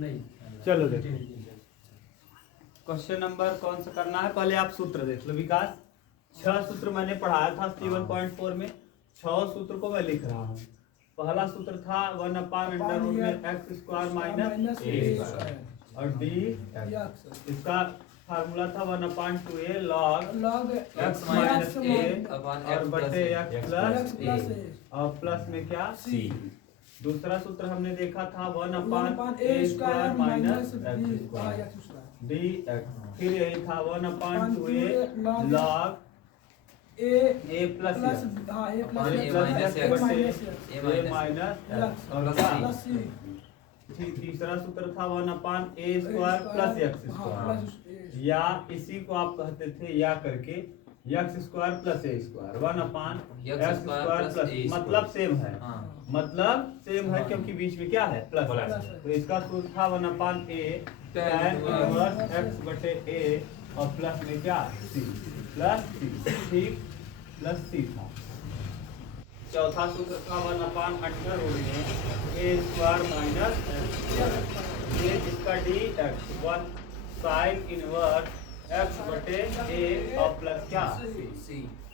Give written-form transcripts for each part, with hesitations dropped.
नहीं। चलो देखो क्वेश्चन नंबर कौन सा करना है, पहले आप सूत्र देख लो विकास। 6 सूत्र मैंने पढ़ाया था 7.4 में। 6 सूत्र को मैं लिख रहा हूँ। पहला सूत्र था 1/√में x² माइनस a² और d इसका फार्मूला था 1/2a log x minus a और बटे x प्लस a और प्लस में क्या c। दूसरा सूत्र हमने देखा था 1/a² माइनस x² dx। फिर यही था 1/2a log a plus minus. ठीक, तीसरा सूत्र था 1/a² प्लस x², या इसी को आप कहते थे या करके x² plus a², 1/x² plus, मतलब सेम है, मतलब सेम है क्योंकि बीच में क्या है प्लस। तो इसका सूत्र था 1/a tan इनवर्स x बटे a और प्लस में क्या c प्लस c। ठीक, प्लस c था। चौथा सूत्र था 1/√में a² माइनस ये इसका dx 1 sin इनवर्स x बटे a और प्लस क्या c।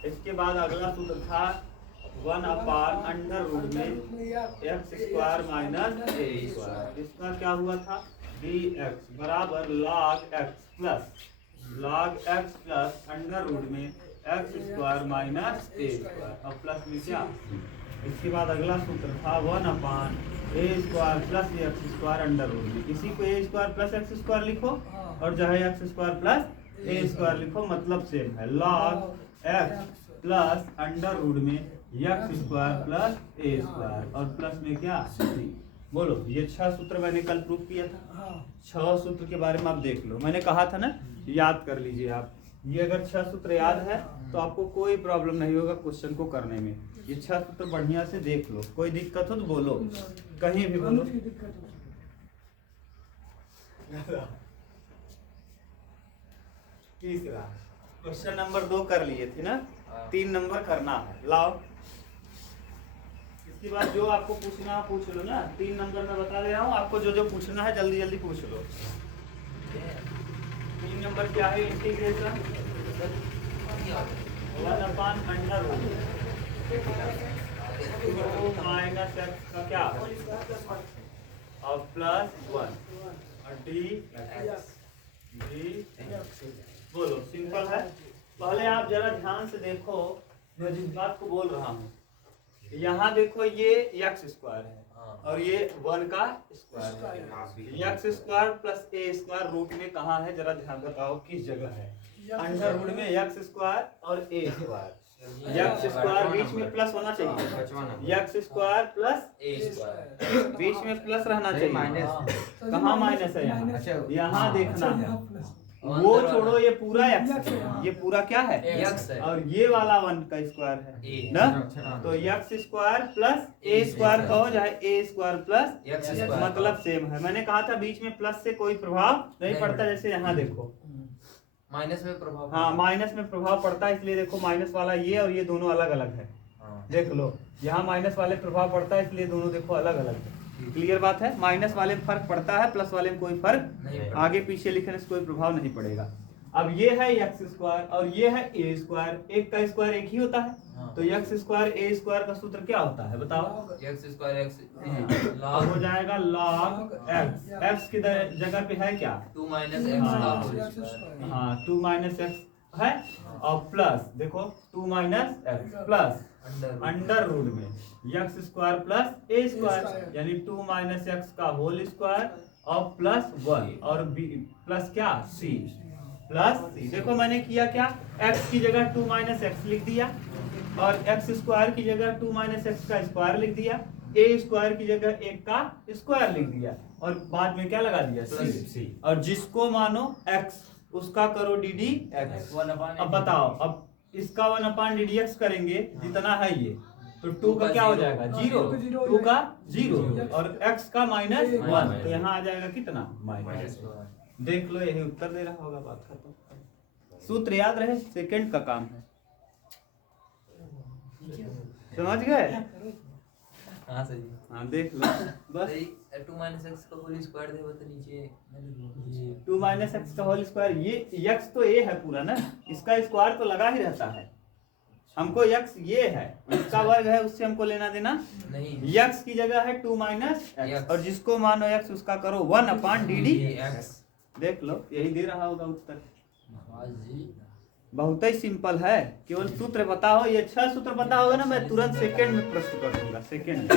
इसके बाद अगला सूत्र था 1/√में x² माइनस a²। इसका क्या हुआ था dx बराबर log x प्लस √में x² माइनस a² और प्लस में क्या। इसके बाद अगला सूत्र था 1/a² प्लस x² √में। इसी को a² प्लस x² लिखो और चाहे x² प्लस a² लिखो, मतलब सेम है। log x प्लस √में x² प्लस a² और प्लस में क्या c। बोलो, ये 6 सूत्र मैंने कल प्रूफ किया था। 6 सूत्र के बारे में आप देख लो, मैंने कहा था ना याद कर लीजिए आप। ये अगर 6 सूत्र याद है तो आपको कोई प्रॉब्लम नहीं होगा क्वेश्चन को करने में। ये 6 सूत्र बढ़िया से देख लो, कोई दिक्कत हो तो बोलो, कहीं भी बोलो। तीसरा क्वेश्चन नंबर 2 कर लिए थे ना, 3 नंबर करना है। लाओ, इसके बाद जो आपको पूछना है पूछ लो ना। 3 नंबर में बता दे रहा हूँ आपको, जो जो पूछना है जल्दी जल्दी पूछ लो। 3 नंबर क्या है, इंटीग्रेशन 1/√2 माइनस x का क्या और प्लस 1 और dx। बोलो, सिंपल है। पहले आप जरा ध्यान से देखो, मैं जिस बात को बोल रहा हूँ। यहाँ देखो ये x² है और ये 1 का square. x² plus a² root में कहाँ है जरा ध्यान बताओ, किस जगह है। √में x² और a²। x² बीच में प्लस होना चाहिए, x² प्लस a² बीच में प्लस रहना चाहिए। कहाँ माइनस है यहाँ, यहाँ देखना है। वो छोड़ो, ये पूरा x है, ये पूरा क्या है x है और ये वाला 1 का स्क्वायर है ना। तो x² प्लस a² कहो चाहे a² प्लस x, मतलब सेम है। मैंने कहा था बीच में प्लस से कोई प्रभाव नहीं पड़ता, जैसे यहाँ देखो माइनस में प्रभाव। हाँ, माइनस में प्रभाव पड़ता है, इसलिए देखो माइनस वाला ये और ये दोनों अलग अलग है। देख लो, यहाँ माइनस वाले प्रभाव पड़ता है, इसलिए दोनों देखो अलग अलग है। क्लियर बात है, माइनस वाले में फर्क पड़ता है, प्लस वाले में कोई फर्क नहीं, आगे पीछे लिखने से कोई प्रभाव नहीं पड़ेगा। अब ये है x² और ये है a², एक का स्क्वायर एक ही होता है। तो x² a² का सूत्र क्या होता है बताओ। x² हो जाएगा log x की जगह पे है क्या 2 x। हाँ, 2 x है और प्लस देखो 2 x प्लस √में x² प्लस a² यानी 2 x का होल स्क्वायर और प्लस 1 और प्लस क्या c प्लस c। देखो मैंने किया क्या, x की जगह 2 x लिख दिया और x² की जगह 2 x का स्क्वायर लिख दिया, a² की जगह 1 का स्क्वायर लिख दिया और बाद में क्या लगा दिया c। और जिसको मानो x उसका करो ddx। अब बताओ, अब इसका 1/ddx करेंगे जितना है ये, तो 2 का क्या हो जाएगा 0, 2 का 0 और x का -1, तो यहाँ आ जाएगा कितना -1। देख लो, यही उत्तर दे रहा होगा, बात खत्म। सूत्र याद रहे, सेकंड का काम है, समझ गए। हाँ सही। हाँ देख लो बस। 2 माइनस एक्स का होल स्क्वायर देबो तो नीचे 2 माइनस एक्स का होल स्क्वायर, ये x तो ये है पूरा ना, इसका स्क्वायर तो लगा ही रहता है। हमको x ये है, इसका वर्ग है, उससे हमको लेना देना नहीं। x की जगह है 2 माइनस एक्स, और जिसको मानो x उसका करो 1/dd x। देख लो यही दे रहा होगा उत्तर। बहुत ही सिंपल है, केवल सूत्र बताओ। ये 6 सूत्र पता होगा ना, मैं तुरंत सेकंड में प्रश्न कर दूंगा, सेकंड में।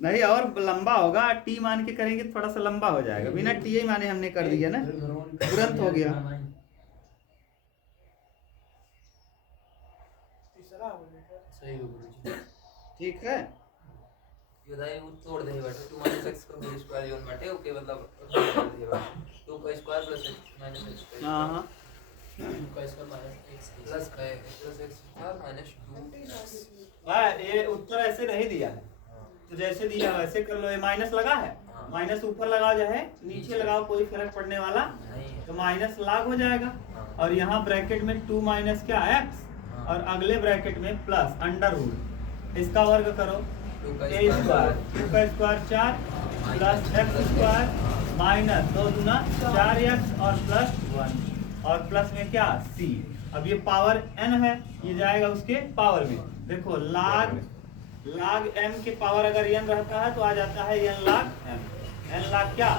नहीं और लंबा होगा, टी मान के करेंगे थोड़ा सा लंबा हो जाएगा, बिना टी माने हमने कर दिया ना, तुरंत हो गया। सही गुरुजी। ठीक है, ये दाई वो तोड़ दे बाटे 2 माइनस एक्स का होल स्क्वायर जोन बाटे ओके, मतलब 2 का square plus x minus x। हां हां 2 का square minus x plus x square minus 2x। हां, ये उत्तर ऐसे नहीं दिया है, तो जैसे दिया वैसे कर लो। ये माइनस लगा है, माइनस ऊपर लगाओ चाहे नीचे लगाओ, कोई फर्क पड़ने वाला नहीं है। तो माइनस लाग हो जाएगा। और यहाँ ब्रैकेट में 2 माइनस क्या x, और अगले ब्रैकेट में प्लस अंडर रूट, इसका वर्ग करो 2 का a स्क्वायर, 2 का square 4 plus x square minus 2 दूना 4x और प्लस 1, और प्लस में क्या c। अब ये पावर n है, ये जाएगा उसके पावर में। देखो लाग m के पावर अगर n रहता है तो आ जाता है n लाग m, n लाग क्या।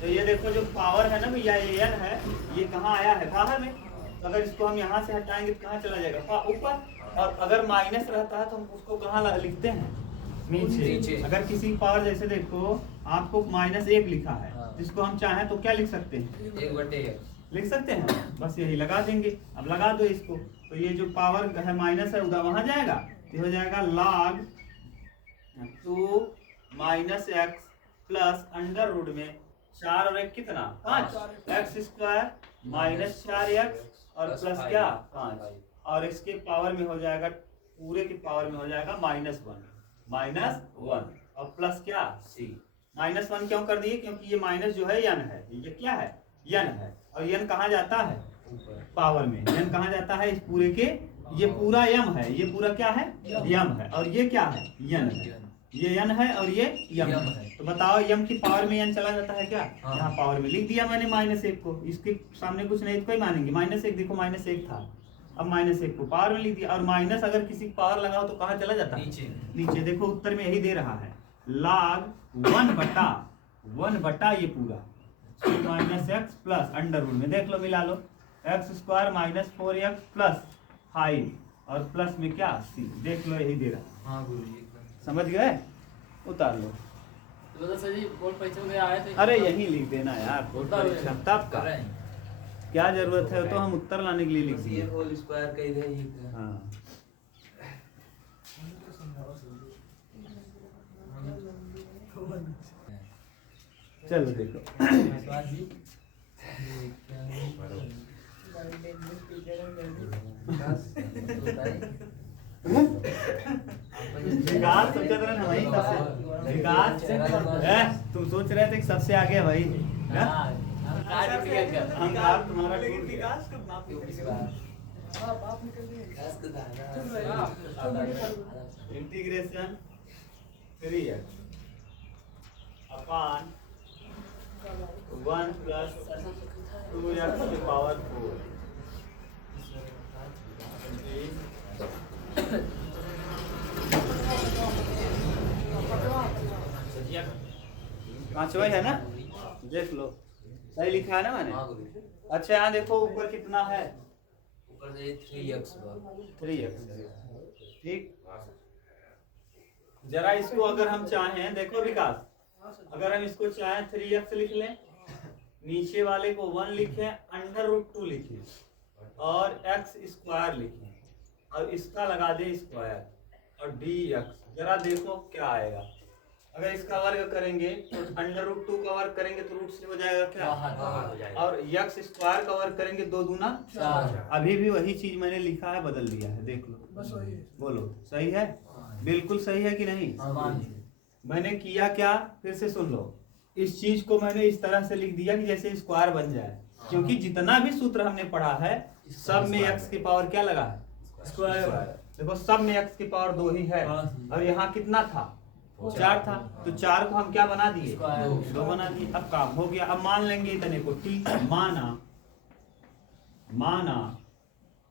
तो ये देखो जो पावर है ना भैया, ये n है, ये कहाँ आया है बाहर में, तो अगर इसको हम यहाँ से हटाएंगे तो कहाँ चला जाएगा ऊपर। और अगर माइनस रहता है तो हम उसको कहाँ लिखते हैं, नीचे। अगर किसी पावर जैसे देखो आपको -1 लिखा है, जिसको हम चाहें तो क्या लिख सकते हैं, 1/x लिख सकते हैं, बस यही लगा देंगे। अब लगा दो इसको, तो ये जो पावर है माइनस है उधर वहां जाएगा, ये हो जाएगा log 2 minus x plus under root में 4 और 1 कितना 5, एक्स स्क्वायर माइनस 4x और प्लस क्या 5, और इसके पावर में हो जाएगा, पूरे के पावर में हो जाएगा -1 और प्लस क्या c। -1 क्यों कर दिए, क्योंकि ये माइनस जो है n है, ये क्या है n है, और n कहाँ जाता है पावर में, n कहाँ जाता है इस पूरे के, ये पूरा m है, ये पूरा क्या है m है, और ये क्या है n है, ये n है और ये m है। तो बताओ m की पावर में n चला जाता है क्या, यहाँ पावर में लिख दिया मैंने -1 को, इसके सामने कुछ नहीं तो मानेंगे -1, देखो -1 था, अब -1 को पावर में लिख दिया, और माइनस अगर किसी पावर लगाओ तो कहाँ चला जाता है नीचे। देखो उत्तर में यही दे रहा है, log 1/1 ये पूरा 2 minus x plus under root में, देख लो मिला लो, X square minus 4x plus 5 और प्लस में क्या c, देख लो यही दे रहा। हाँ गुरुजी समझ गए, उतार लो। तो सर जी बोर्ड परीक्षा में आए थे, अरे यही लिख देना यार, बोर्ड परीक्षा तब का क्या जरूरत है, तो हम उत्तर लाने के लिए लिख दिए। होल स्क्वायर का इधर ही हाँ चलो देखो विकास सोच रहे ना भाई, सबसे विकास तुम सोच रहे थे कि सबसे आगे है भाई, अहंकार तुम्हारा विकास कब माफ integration 3x upon 1 plus 2x की पावर 4 पांचवा है ना, देख लो सही लिखा है ना मैंने। अच्छा यहाँ देखो ऊपर कितना है, ऊपर से 3x 3x, ठीक। जरा इसको अगर हम चाहें, देखो विकास, अगर हम इसको चाहें 3x लिख लें, नीचे वाले को 1 लिखें, अंडर रूट 2 लिखें और x स्क्वायर लिखें, और इसका लगा दें स्क्वायर और dx, जरा देखो क्या आएगा। अगर इसका वर्ग करेंगे तो अंडर रूट 2 का वर्ग करेंगे तो रूट से हो जाएगा क्या, और x स्क्वायर का वर्ग करेंगे 2 दूना 4। अभी भी वही चीज मैंने लिखा है, बदल दिया है, देख लो बस वही है। बोलो सही है, बिल्कुल सही है कि नहीं। मैंने किया क्या, फिर से सुन लो, इस चीज को मैंने इस तरह से लिख दिया कि जैसे स्क्वायर बन जाए, क्योंकि जितना भी सूत्र हमने पढ़ा है सब में x की पावर क्या लगा है? स्क्वायर। देखो सब में x की पावर 2 ही है और यहाँ कितना था? 4 था। तो 4 को हम क्या बना दिए? स्क्वायर। 2 बना दिए। अब काम हो गया। अब मान लेंगे इतने को t, माना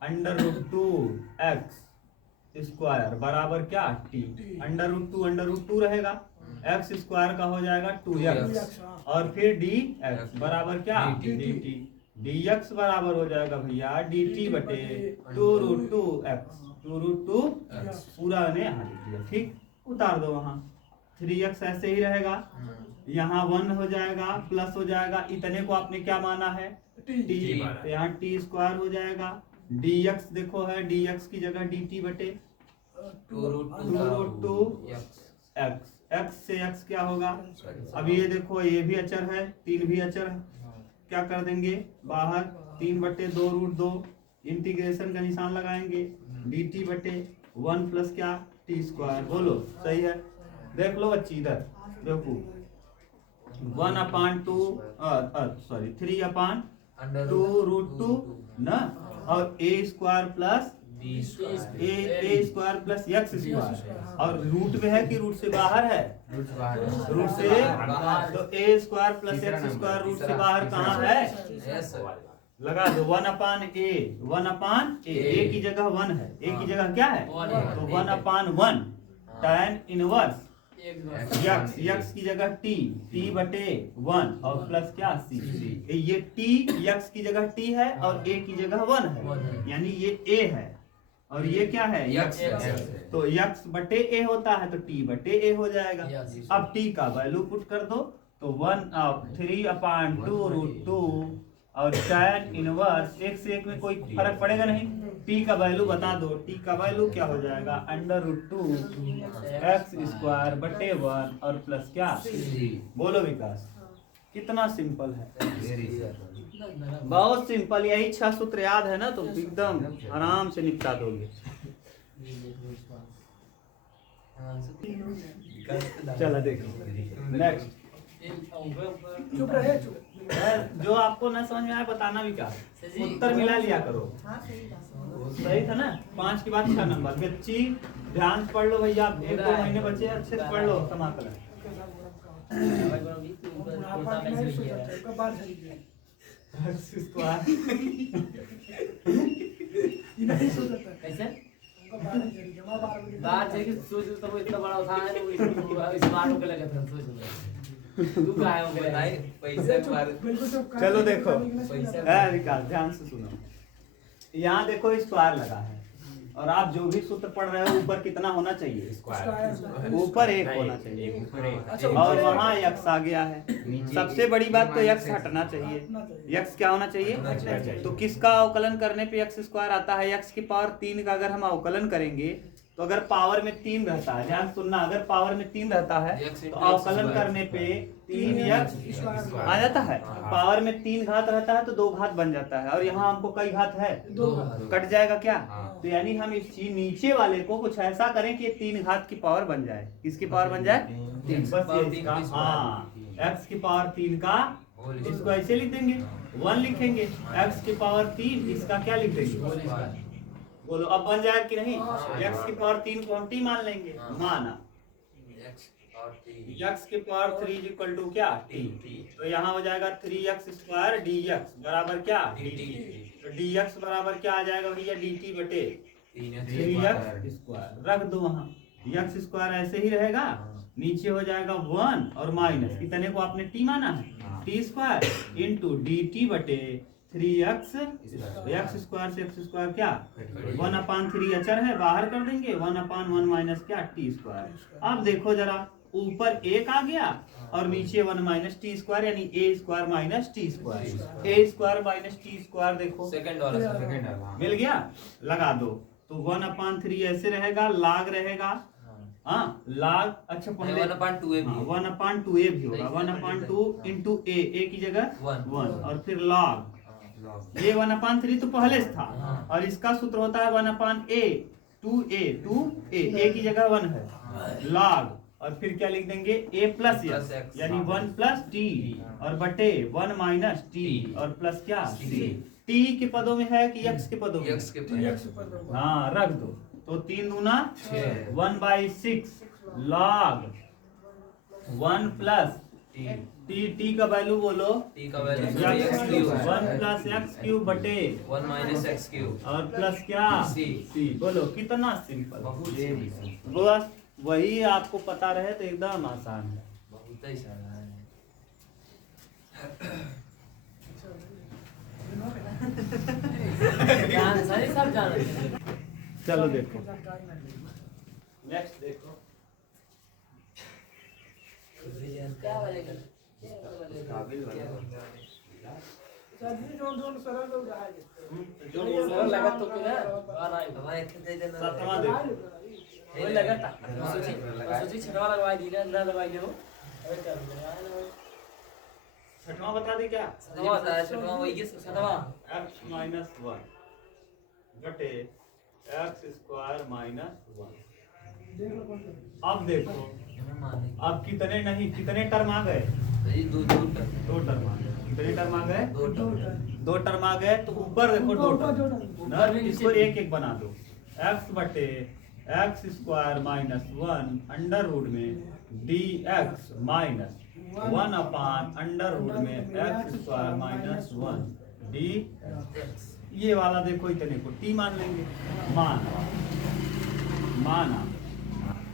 √2 x स्क्वायर बराबर क्या? t। √2 रहेगा, x स्क्वायर का हो जाएगा 2x और फिर dx बराबर क्या? dt। dx बराबर हो जाएगा भैया dt बटे 2√2x पूरा ने यहाँ लिख दिया। ठीक, उतार दो वहाँ। 3x ऐसे ही रहेगा, यहाँ 1 हो जाएगा, प्लस हो जाएगा। इतने को आपने क्या माना है? t। तो यहाँ t स्क्वायर हो जाएगा। dx देखो है, dx की जगह dt बटे 2√2x। x से x क्या होगा? अब ये देखो ये भी अचर है, 3 भी अचर है। क्या कर देंगे? बाहर 3 बटे 2√2 इंटीग्रेशन का निशान लगाएंगे, dt बटे 1 प्लस क्या? t square. बोलो सही है? देख लो बच्ची इधर देखो 3/2√2 ना, और a square plus a square plus x square. और रूट में है कि रूट से बाहर है? रूट से। तो a square plus x square root से बाहर कहाँ है? लगा दो 1/a की जगह 1 है, a की जगह क्या है? तो 1/1 tan इनवर्स x की जगह t बटे 1 और प्लस क्या? c। ये t x की जगह t है और a की जगह 1 है, यानी ये a है और ये क्या है? x। तो x बटे a होता है तो t बटे a हो जाएगा। अब t का वैल्यू पुट कर दो तो 3/2√2 और tan इनवर्स 1 से 1 में कोई फर्क पड़ेगा नहीं। t का वैल्यू बता दो, t का वैल्यू क्या हो जाएगा? √2x स्क्वायर बटे 1 और प्लस क्या? बोलो विकास, कितना सिंपल है? बहुत सिंपल। यही 6 सूत्र याद है ना तो एकदम आराम से निपटा दोगे। चलो देखो नेक्स्ट। जो आपको ना समझ में आए बताना विकास, उत्तर मिला लिया करो। सही था ना? 5 के बाद 6 नंबर। बच्ची ध्यान से पढ़ लो भैया, 1-2 महीने बचे, अच्छे से पढ़ लो समाकलन। कैसे? बाहर जाके सोच तो वो इतना बड़ा उठा है वो स्मार्ट होके लगा था सोच तू का है वो बताए पैसे मार। चलो देखो विकास ध्यान से सुनो। यहाँ देखो स्क्वायर लगा है और आप जो भी सूत्र पढ़ रहे हो ऊपर कितना होना चाहिए? ऊपर 1 होना चाहिए और वहाँ x आ गया है। सबसे बड़ी बात तो x हटना चाहिए। x क्या होना चाहिए? तो किसका अवकलन करने पे x स्क्वायर आता है? x की पावर 3 का अगर हम अवकलन करेंगे तो अगर पावर में 3 रहता है, ध्यान सुनना, अगर पावर में 3 रहता है तो अवकलन करने पे 3x आ जाता है। पावर में 3 घात रहता है तो 2 घात बन जाता है और यहाँ हमको कई घात है? 2 कट जाएगा क्या? तो यानी हम इस चीज नीचे वाले को कुछ ऐसा करें कि 3 घात की पावर बन जाए। किसकी पावर बन जाए? 3। बस ये इसका x की पावर 3 का, इसको ऐसे लिख देंगे 1 लिखेंगे, x की पावर 3 इसका क्या लिख देंगे? बोलो अब बन जाए कि नहीं? x की पावर 3 को हम t मान लेंगे। माना x की पावर 3 इज इक्वल टू क्या? t। तो यहाँ हो जाएगा 3x स्क्वायर dx बराबर क्या? dt। तो dx बराबर क्या आ जाएगा भैया? dt बटे 3x स्क्वायर। रख दो वहाँ, x स्क्वायर ऐसे ही रहेगा, नीचे हो जाएगा 1 और माइनस इतने को आपने t माना है, t स्क्वायर इंटू dt बटे 3x। x स्क्वायर से x स्क्वायर क्या? 1/3 अचर है, बाहर कर देंगे 1/1 माइनस क्या? t square. अब देखो जरा ऊपर 1 आ गया और नीचे 1 माइनस टी स्क्वायर यानी a square minus T square. a square minus T square देखो सेकंड वाला मिल गया, लगा दो। तो 1/3 ऐसे रहेगा, लाग रहेगा लाग। अच्छा पहले 1/2a भी होगा, 1/2 इंटू a की जगह 1 और फिर लॉग। ये 1/3 तो पहले से था और इसका सूत्र होता है 1/a 2a की जगह 1 है, लॉग और फिर क्या लिख देंगे? a प्लस यानी 1 प्लस t और बटे 1 माइनस t और प्लस क्या? c। टी के पदों में है कि यक्स के पदों में? यक्स के पद हाँ रख दो। तो 3 दूना 1/6 log 1 प्लस टी का वैल्यू बोलो। टी का value x cube 1 plus x cube बटे 1 माइनस एक्स क्यूब और प्लस क्या C। बोलो कितना सिंपल। बहुत सिंपल। बस वही आपको पता रहे तो एकदम आसान है। बहुत ही सारा है। जान सारे सब जान रहे हैं। चलो देखो नेक्स्ट देखो। क्या बनेगा? काबिल बना। जो और लगा तो क्या और आई हमारे एक दे देना। सातवां देखो। वही लगा था सोची छठवा लगवा दी ना अंदर लगवाई हो अरे चल लगाया छठवां बता दे क्या? सही बताया छठवां वही के छठवा x माइनस 1 घटे x स्क्वायर माइनस 1। अब देखो अब कितने नहीं कितने टर्म आ गए? सही दो टर्म आ गए। कितने टर्म आ गए? दो टर्म आ गए। तो ऊपर देखो दो टर्म ना, ऊपर भी इसको नीचे एक एक बना दो। x बटे x square minus 1 under root में dx minus 1 upon under root में x स्क्वायर माइनस 1 dx। ये वाला देखो इतने को t मान लेंगे। माना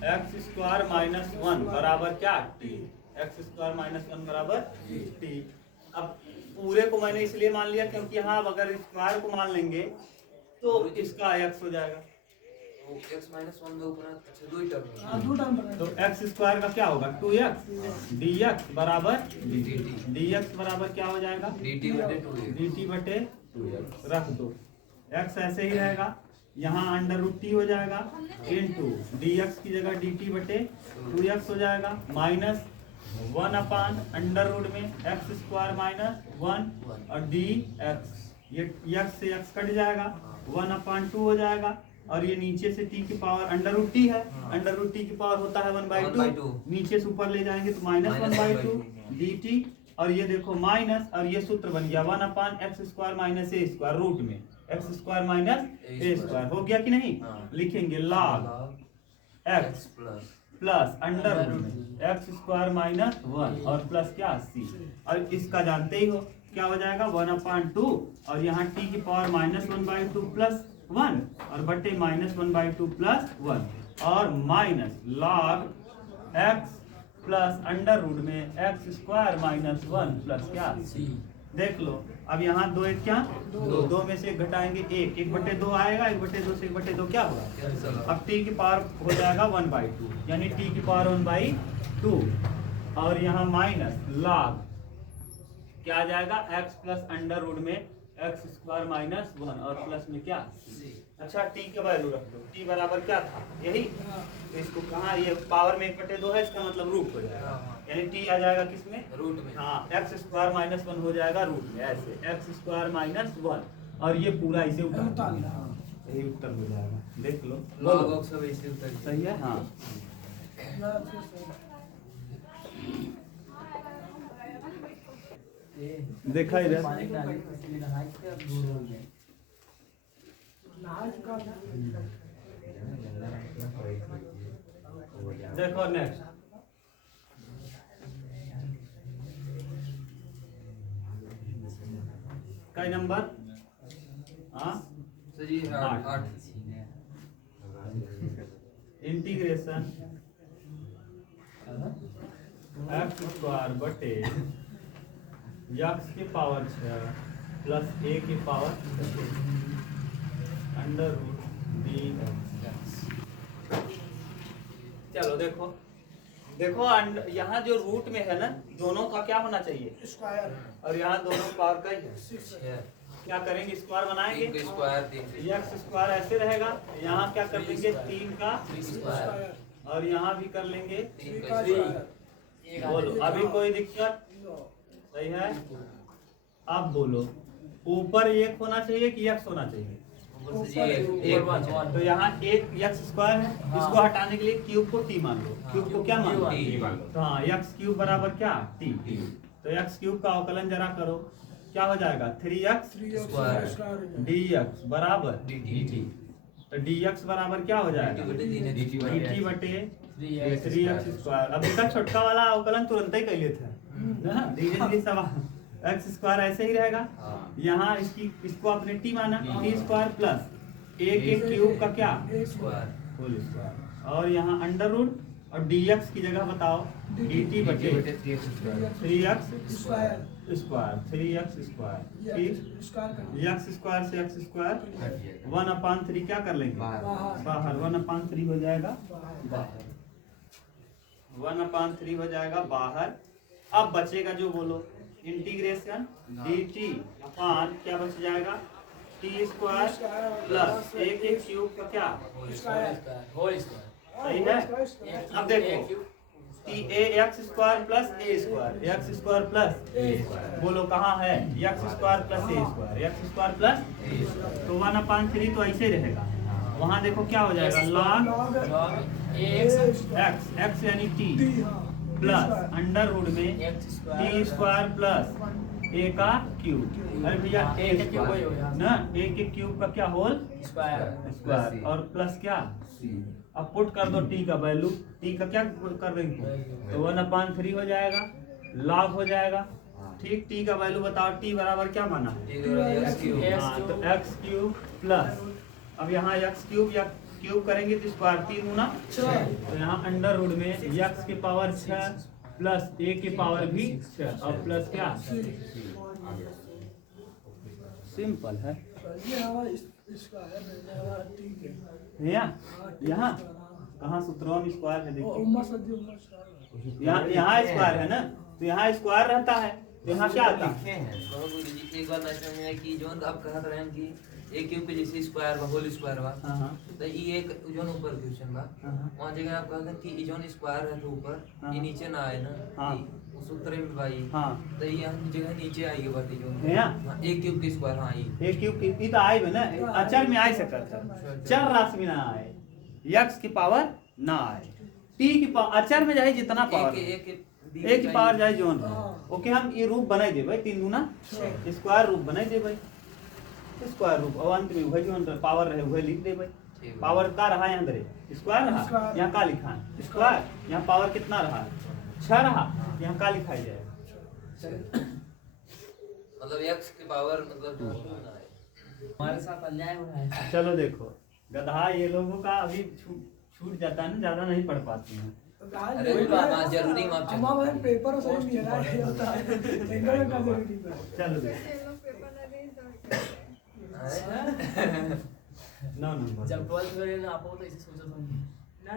x स्क्वायर माइनस 1 बराबर क्या? t। x स्क्वायर माइनस 1 बराबर t। अब पूरे को मैंने इसलिए मान लिया क्योंकि यहाँ अगर स्क्वायर को मान लेंगे तो इसका x हो जाएगा। x माइनस 1 के ऊपर अच्छा दो ही टर्म है। तो x स्क्वायर का क्या होगा? 2x dx बराबर dx बराबर क्या हो जाएगा? dt बटे 2 dt बटे 2x रख दो। x ऐसे ही रहेगा, यहाँ अंडर रूट टी हो जाएगा इनटू dx की जगह dt बटे 2x हो जाएगा माइनस 1 अपान अंडर रूट में x स्क्वायर माइनस 1 और dx। ये x से x कट जाएगा 1 अपान 2 हो जाएगा और ये नीचे से t की पावर अंडर रूट टी है। अंडर रूट टी की पावर होता है 1/2। नीचे से ऊपर ले जाएंगे तो माइनस 1/2 dt और ये देखो माइनस और ये सूत्र बन गया 1 upon x square minus a square root में x square minus a square हो गया कि नहीं? लिखेंगे log x plus under root में एक्स स्क्वायर माइनस 1 और प्लस क्या c और इसका जानते ही हो क्या हो जाएगा 1/2 और यहाँ t की पावर माइनस 1/2 प्लस 1 और बटे माइनस 1/2 प्लस 1 और minus log x plus under root में एक्स स्क्वायर माइनस 1 प्लस क्या c। देख लो अब यहाँ 2 एक क्या 2 में से एक घटाएंगे 1 1/2 आएगा 1/2 से 1/2 क्या होगा? अब t की पावर हो जाएगा 1/2 यानी t की पावर 1/2 और यहाँ माइनस log क्या आ जाएगा x प्लस अंडर रूट में एक्स स्क्वायर माइनस 1 और प्लस में क्या c। अच्छा t का वैल्यू रख दो। t बराबर क्या था? यही। तो इसको कहाँ ये पावर में 1/2 है इसका मतलब रूट हो जाएगा यानी t आ जाएगा किसमें? रूट में। हाँ एक्स स्क्वायर माइनस 1 हो जाएगा रूट में ऐसे एक्स स्क्वायर माइनस 1 और ये पूरा इसे उतार देना। यही उत्तर हो जाएगा। देख लो log of सब ऐसे उत्तर सही है। हाँ देखा इधर पानी डाली इसलिए नहाई के अब दूर हो गए देखो नेक्स्ट कई नंबर? हाँ sir ji 8 integration x square बटे एक्स की पावर 6 प्लस ए की power under root d x. चलो देखो देखो यहाँ जो रूट में है ना दोनों का क्या होना चाहिए? स्क्वायर। और यहाँ दोनों पावर का ही है। क्या करेंगे? स्क्वायर बनाएंगे। स्क्वायर एक्स स्क्वायर ऐसे रहेगा। यहाँ क्या कर लेंगे? 3 का स्क्वायर और यहाँ भी कर लेंगे 3 का स्क्वायर। बोलो अभी कोई दिक्कत? सही है। अब बोलो ऊपर 1 होना चाहिए कि x होना चाहिए? तो यहाँ एक एक्स स्क्वायर है इसको हटाने के लिए क्यूब को t मान लो। क्यूब को क्या मान लो? तो हाँ एक्स क्यूब बराबर क्या? t। तो एक्स क्यूब का अवकलन जरा करो क्या हो जाएगा 3x dx बराबर dt तो dx बराबर क्या हो जाएगा dt बटे 3x स्क्वायर। अब इसका छोटका वाला अवकलन तुरंत ही कर लेते हैं ना, धीरे धीरे सब x स्क्वायर ऐसे ही रहेगा। यहाँ इसको आपने t माना t स्क्वायर प्लस a के क्यूब का क्या स्क्वायर होल स्क्वायर और यहाँ अंडर रूट और dx की जगह बताओ dt बटे 3x स्क्वायर 3x स्क्वायर ठीक x स्क्वायर से x स्क्वायर 1/3 क्या कर लेंगे बाहर 1/3 हो जाएगा बाहर 1/3 हो जाएगा बाहर। अब बचेगा जो बोलो इंटीग्रेशन dt अपान क्या बच जाएगा t स्क्वायर प्लस a के क्यूब का क्या होल स्क्वायर सही है। अब देखो x square plus a square x square plus बोलो कहाँ है x square plus a square x square plus तो 1/3 तो ऐसे रहेगा। वहाँ देखो क्या हो जाएगा log x यानी t प्लस अंडर रूट में t स्क्वायर प्लस a का क्यूब। अरे भैया a के क्यूब ना a के क्यूब का क्या होल स्क्वायर और प्लस क्या अब पुट कर दो t का वैल्यू t का क्या कर देंगे तो 1/3 हो जाएगा log हो जाएगा ठीक। t का वैल्यू बताओ t बराबर क्या माना है तो x क्यूब प्लस अब यहाँ x क्यूब या क्यूब करेंगे तो स्क्वायर 3 गुना तो यहाँ अंडर रूट में x के पावर 6 प्लस a के पावर भी 6 और प्लस क्या सिंपल है यहाँ कहाँ सूत्रों में स्क्वायर है देखो यहाँ स्क्वायर है ना तो यहाँ स्क्वायर रहता है तो यहाँ क्या आता है एक बात नहीं समझ में कि जोन आप कहत रहे हैं कि a क्यूब के जैसे स्क्वायर बा होल स्क्वायर बा तो ये एक जोन ऊपर क्वेश्चन बा वहां जगह आप कहते हैं कि ये जोन स्क्वायर है तो ऊपर ये नीचे ना आए ना उस सूत्र में भाई तो ये यहाँ जगह नीचे आएगी बात जोन हां a क्यूब के स्क्वायर हां ये a क्यूब की तो आई ना अचर में आ सकता है चर राशि में ना आए x की पावर ना आए t की पावर अचर में जाए जितना पावर a की पावर जाए जोन ओके हम ये रूप बनाई दे भाई 3 गुना स्क्वायर रूप बनाई दे भाई स्क्वायर रूप और अंत में वही जो अंदर पावर रहे वही लिख दे भाई पावर का रहा है अंदर स्क्वायर रहा यहाँ का लिखा है स्क्वायर यहाँ पावर कितना रहा 6 रहा यहाँ का लिखा जाएगा मतलब x की पावर मतलब 2 ना आए हमारे साथ अन्याय हो रहा है। चलो देखो गधा ये लोगों का अभी छूट जाता है ना ज्यादा नहीं पढ़ पाते हैं अरे कोई बात ना जरूरी माप हमारा पेपर सही नहीं है ना ये होता है इंग्लिश का जरूरी है। चलो देखो 9 नंबर जब 12th में ना आप हो तो ऐसे सोचो तुम ना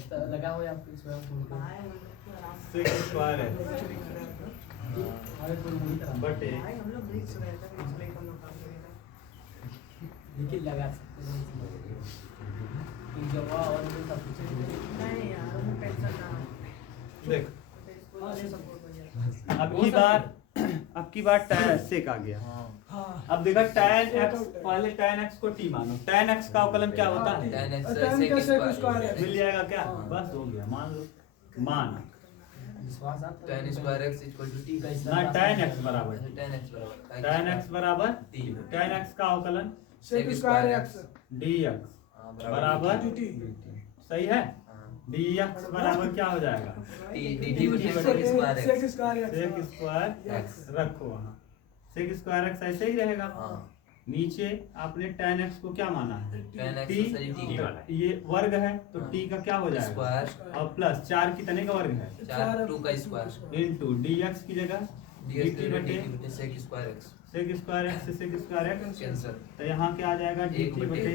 तो लगा हो आपको स्वयं को 6 स्क्वायर है बटे लेकिन लगा सकते हैं कि जवाब और भी सब कुछ नहीं यार वो टेंशन ना देख ये सपोर्ट हो गया। अब की बार tan सेक आ गया अब देखा tan x पहले tan x को t मानो tan x का अवकलन क्या होता है tan x tan का sec स्क्वायर मिल जाएगा क्या बस हो गया मान लो मान विश्वास आता tan square x equal to t ना tan x बराबर tan x बराबर tan x का अवकलन sec स्क्वायर x dx बराबर सही है dx बराबर क्या हो जाएगा dt बटे square sec x square sec square x रखो वहाँ sec स्क्वायर x ऐसे ही रहेगा नीचे आपने tan x को क्या माना है tan x t सही t वाला ये वर्ग है तो t का क्या हो जाएगा स्क्वायर और प्लस 4 कितने का वर्ग है 4 2 का स्क्वायर इनटू dx की जगह dt dt बटे बटे sec square x sec square x से sec स्क्वायर x कैंसिल तो यहाँ क्या आ जाएगा dt बटे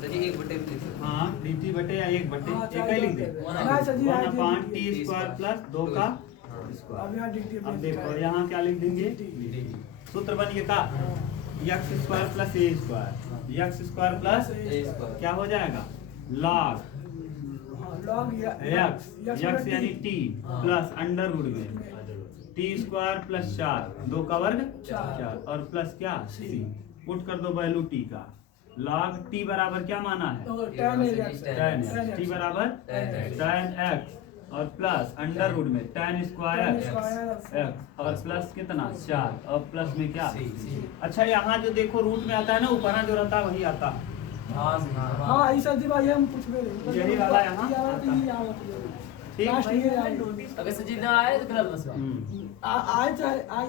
सही 1 बटे हाँ dt बटे या 1 बटे एक ही लिख दे हाँ, सर जी, 1/t स्क्वायर प्लस 2 का अब स्क्वायर यहाँ dt अब देखो यहाँ क्या लिख देंगे सूत्र बन गया का x square plus a square x square plus a square क्या हो जाएगा log log x यानी t प्लस अंडर रूट में t स्क्वायर प्लस 4 2 का वर्ग 4 और प्लस क्या c पुट कर दो वैल्यू t का log t बराबर क्या माना है तो tan tan x t बराबर tan x और प्लस अंडर रूट में tan स्क्वायर x और प्लस कितना 4 और प्लस में क्या अच्छा यहाँ जो देखो रूट में आता है ना ऊपर जो रहता है वही आता है हाँ ये सर भाई हम पूछ रहे यही वाला यहाँ ठीक लास्ट ये अगर सचिन ना आए तो फिर बस आए चाहे आए